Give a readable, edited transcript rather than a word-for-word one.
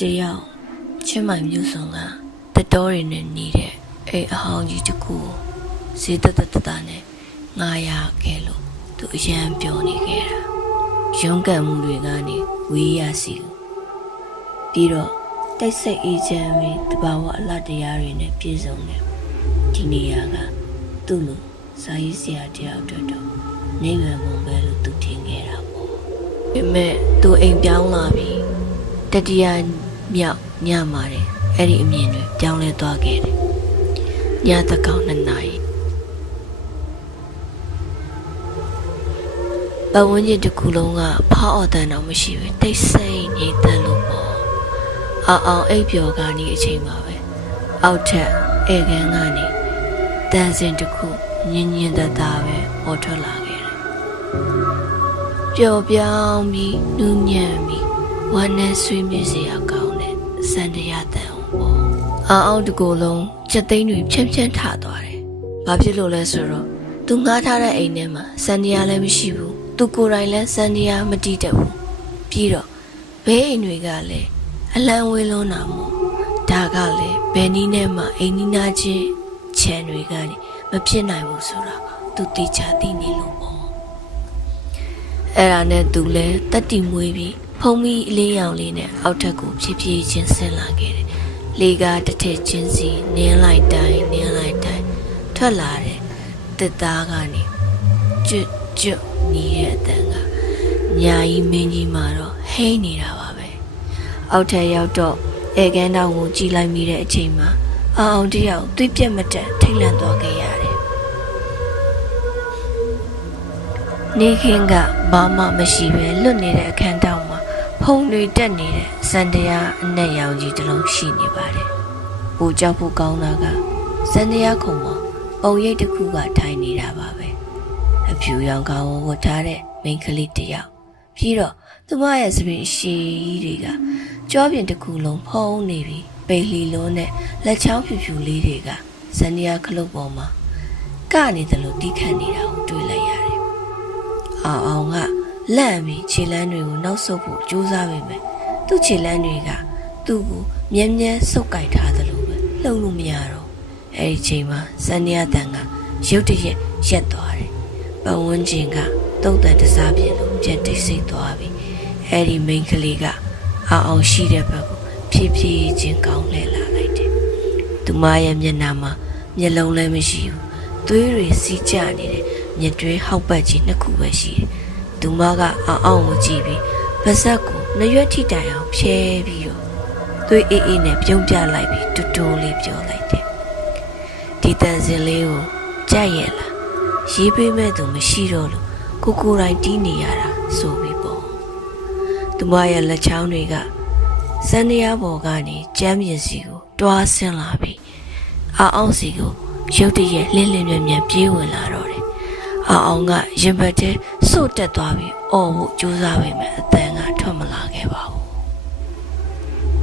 တရားချင်းမိုင်မျိုးစုံကတတော်ရည်နဲ့နေတဲ့အိမ်အဟောင်းကြီးတစ်ခုဈေးတနဲ့900ခဲလို့သူအရန်ပြောနေခဲ့တာရုန်းကန်မှုတွေကနေဝေးရစီပြီးတော့တိတ်ဆိတ်အေးချမ်းပြီးတဘာဝအလှတရားတွေနဲ့ပြည့်စုံတယ်ဒီနေရာကသူ့လိုစာရေးဆရာတယောက်အတွက်တော့နေရွယ်မှုပဲလို့သူထင်ခဲ့တာပေါ့ဒါပေမဲ့သူအိမ်ပြောင်းလာပြီးတတိယမြောက်ညမှာတယ်အဲ့ဒီအမြင်တွေပြောင်းလဲသွားခဲ့တယ်ညသကောင်2 နာရီပဝန်းကျင်တစ်ခုလုံးကဖောက်အော်တန်တော့မရှိဘူးတိတ်ဆိတ်ငြိမ်သက်လို့ပေါ့အောင်အိပ်ပျော်ကနေအချိန်ပါပဲအောက်ထက်ဧကန်ကနေတန်စင်တစ်ခုညင်ညင်တသားပဲပေါ်ထွက်လာခဲ့တယ်ပျော်ပြောင်းပြီးနူးညံ့ပြီးဝမ်းနဲ့ဆွေးမြေ့စရာကောင်းတဲ့စံတရားတန်ပေါ့အောင်တကူလုံးချက်သိန်းတွေဖြန့်ထသွားတယ်ဘာဖြစ်လို့လဲဆိုတော့သူငှားထားတဲ့အိမ်ထဲမှာစံတရားလည်းမရှိဘူးသူကိုယ်တိုင်လည်းစံတရားမတိတတ်ဘူးပြီးတော့ဘေးအိမ်တွေကလည်းအလံဝေးလုံးတာမို့ဒါကလည်းဘယ်နည်းနဲ့မှအိမ်နီးနားချင်းခြံတွေကနေမဖြစ်နိုင်ဘူးဆိုတာသူသိချသိနေလို့ပေါ့အဲ့ဒါနဲ့သူလည်းတတ်တီမွေးပြီးဖုံးပြီးအလေးရောင်လေးနဲ့အောက်ထက်ကိုဖြည်းဖြည်းချင်းဆင်းလာခဲ့တယ်လေကတစ်ထည့်ချင်းစီနင်းလိုက်တိုင်းထွက်လာတဲ့တစ်သားကနေကျွတ်နေတဲ့အတန်ကညာကြီးမင်းကြီးမှာတော့ဟိန်းနေတာပါပဲအောက်ထက်ရောက်တော့ဧကန်တောင်ကိုကြည်လိုက်မိတဲ့အချိန်မှာအောင်တယောက်သွေးပြက်မတက်ထိတ်လန့်သွားခဲ့ရတယ်နေခင်ကဘာမှမရှိပဲလွတ်နေတဲ့အခန်းတောင်မှာဖုံတွေတက်နေတဲ့စံတရားအနက်ရောင်ကြီးတစ်လုံးရှိနေပါတယ်။ဟိုကြောက်ဖို့ကောင်းတာကစံတရားခုံမှာပုံရိပ်တစ်ခုကထိုင်နေတာပါပဲ။အဖြူရောင်ကောင်ကိုဝတ်ထားတဲ့မိန်းကလေးတစ်ယောက်ပြီးတော့သူမရဲ့စပင်ရှည်ကြီးတွေကကြောပြင်တစ်ခုလုံးဖုံးနေပြီးပိန်လီလုံးနဲ့လက်ချောင်းဖြူလေးတွေကစံတရားခလုတ်ပေါ်မှာကနေတယ်လို့တီးခတ်နေတာကိုတွေ့လိုက်ရတယ်။အောင်ကလန့်ပြီးခြေလမ်းတွေကိုနောက်ဆုတ်ဖို့ကြိုးစားပေမဲ့သူ့ခြေလမ်းတွေကသူ့ကိုမြဲမြဲဆုပ်ကင်ထားသလိုပဲလှုပ်လို့မရတော့အဲ့ဒီချိန်မှာစန္ဒယာတန်ကရုတ်တရက်ရက်သွားတယ်။ပတ်ဝန်းကျင်ကတုတ်တန်တစားပြင်းလို့ပြန်တိတ်ဆိတ်သွားပြီ။အဲ့ဒီမိန်းကလေးကအောင်ရှိတဲ့ဘက်ကိုဖြည်းဖြည်းချင်းကောင်းလှည့်လာလိုက်တယ်။သူမရဲ့မျက်နှာမှာမျက်လုံးလည်းမရှိဘူး။သွေးတွေစီးကျနေတဲ့မျက်တွဲဟောက်ပတ်ကြီး2 ခုပဲရှိတယ်။သူမကအောင်ကိုကြည့်ပြီးပါဇက်ကိုနှရွက်ထိတိုင်အောင်ဖြဲပြီးတော့သွေးအေးနဲ့ပြုံးပြလိုက်ပြီးတူတူလေးပြောလိုက်တယ်ဒီတန်စင်လေးကိုကြိုက်ရဲ့လားရေးပေးမဲ့သူမရှိတော့လို့ကိုယ်တိုင်တီးနေရတာဆိုပြီးပေါ့သူမရဲ့လက်ချောင်းတွေကစံတရားပေါ်ကနေကျမ်းပြင်စီကိုတွားဆင်းလာပြီးအောင်စီကိုရုတ်တရက်လင်းမြန်ပြေးဝင်လာတော့တယ်အောင်ကရင်ဘတ်ထဲစို့တက်သွားပြီးအော်ဖို့ကြိုးစားပေမဲ့အတန်ကထွက်မလာခဲ့ပါ